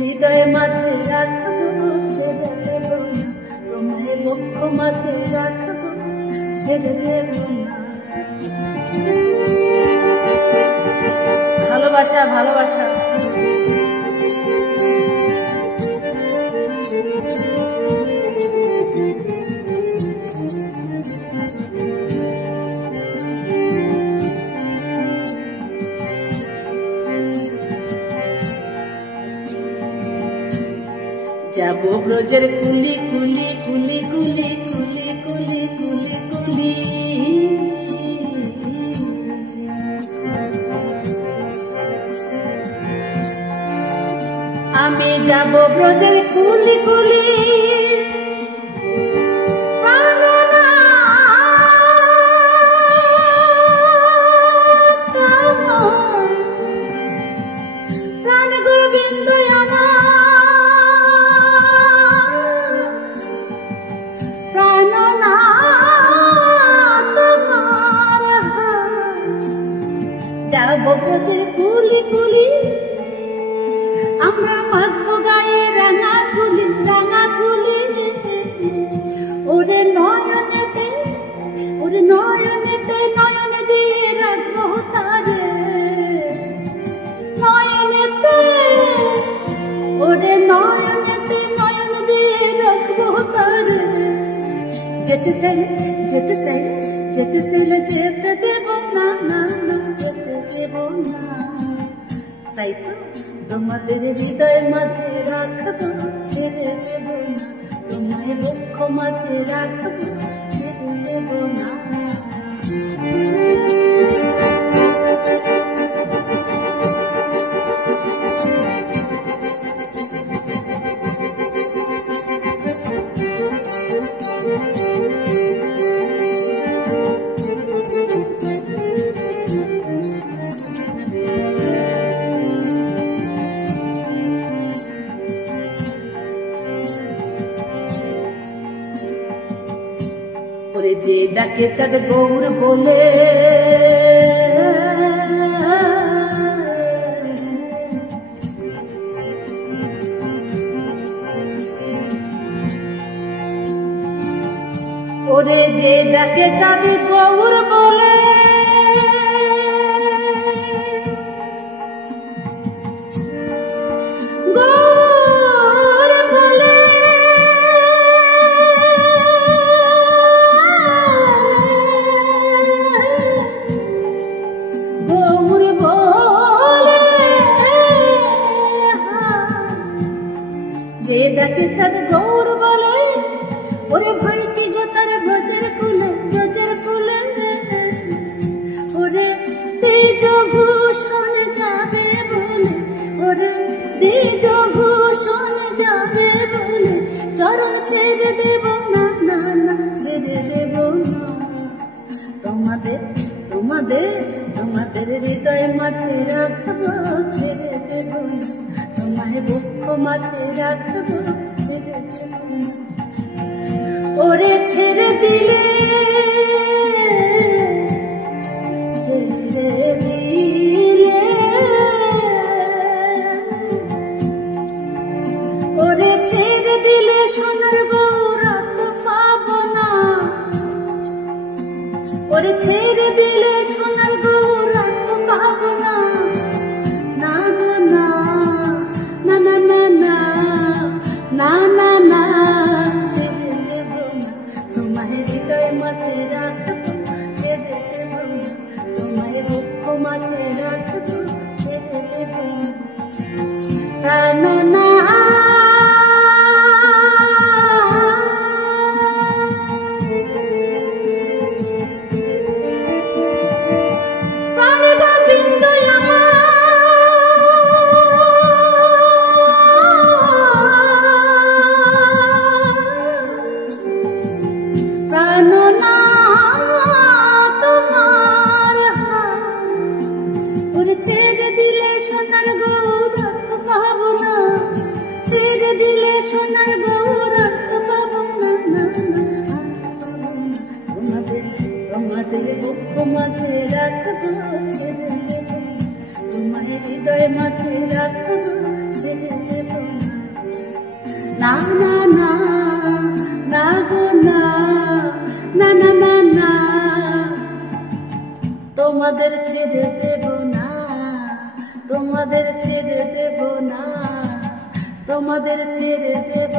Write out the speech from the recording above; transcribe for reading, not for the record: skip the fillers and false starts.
হৃদয় মাঝে রাখবো, ছেড়ে দেব না তোমায়, লক্ষ মাঝে রাখবো, ছেড়ে দেব না। ভালোবাসা ভালোবাসা যাবো ব্রজের কুলি কুলি কুলি কুলি কুলি কুলি কুলি কুলি, আমি যাবো ব্রজের কুলি কুলি, প্রাণ গোবিন্দ যাবো ব্রজের কুলি কুলি, আমরা মাখবো গায়ে রাঙা ধুলি রাঙা ধুলি, ওরে নয়নেতে ওরে নয়নেতে নয়ন দিয়ে রাখবো তারে, নয়নেতে ওরে নয়নেতে নয়ন দিয়ে রাখবো তারে। যেতে চাইলে যেতে চাইলে যেতে চাইলে যেতে দেব না, না না যেতে দেব না। তাই তো তোমাদের হৃদয়ের মাঝে রাখবো, ছেড়ে দেব না তোমায়, লক্ষ মাঝে রাখবো, ছেড়ে দেব না। ওরে যে ডাকে চাঁদ গৌর বলে, ওরে যে ডাকে চাঁদ গৌর বলে, যে ডাকে তার গৌর বলে, ওরে ভাইকে গো তার ব্রজের কুলে ব্রজের কুলে, ওরে তেজ ভূষণ যাবে বলে, ওরে তেজ ভূষণ যাবে বলে, চরণ ছেড়ে দেব না, না না ছেড়ে দেব না। তোমাদের তোমাদের তোমাদের হৃদয় মাঝে রাখবো, ছেড়ে দেব না তোমায়, বক্ষ মাঝে রাখবো, ছেড়ে দেব না। ওরে ছেড়ে দিলে ছেড়ে দিলে, ওরে ছেড়ে দিলে সোনার গৌরত পাবো না, ওরে ছেড়ে দিলে সোনার গৌরত পাবো না, না না না না না না না না না ছেড়ে দেব না তোমায়, হৃদয় মাঝে রাখবো, ছেড়ে দেব না তোমায়, লক্ষ মাঝে রাখবো, ছেড়ে দেব না, না ছেড়ে দিলে সোনার গৌরত পাবো না, ছেড়ে দিলে সোনার গৌরত পাবো না, না তোমাদের তোমাদের বক্ষ মাঝে রাখবো, ছেড়ে দেব তোমায়, হৃদয় মাঝে রাখবো, ছেড়ে দেব। না না না না গো না না না না না তোমাদের ছেড়ে দেব না তোমাদের ছেড়ে দেব না তোমাদের ছেড়ে দেব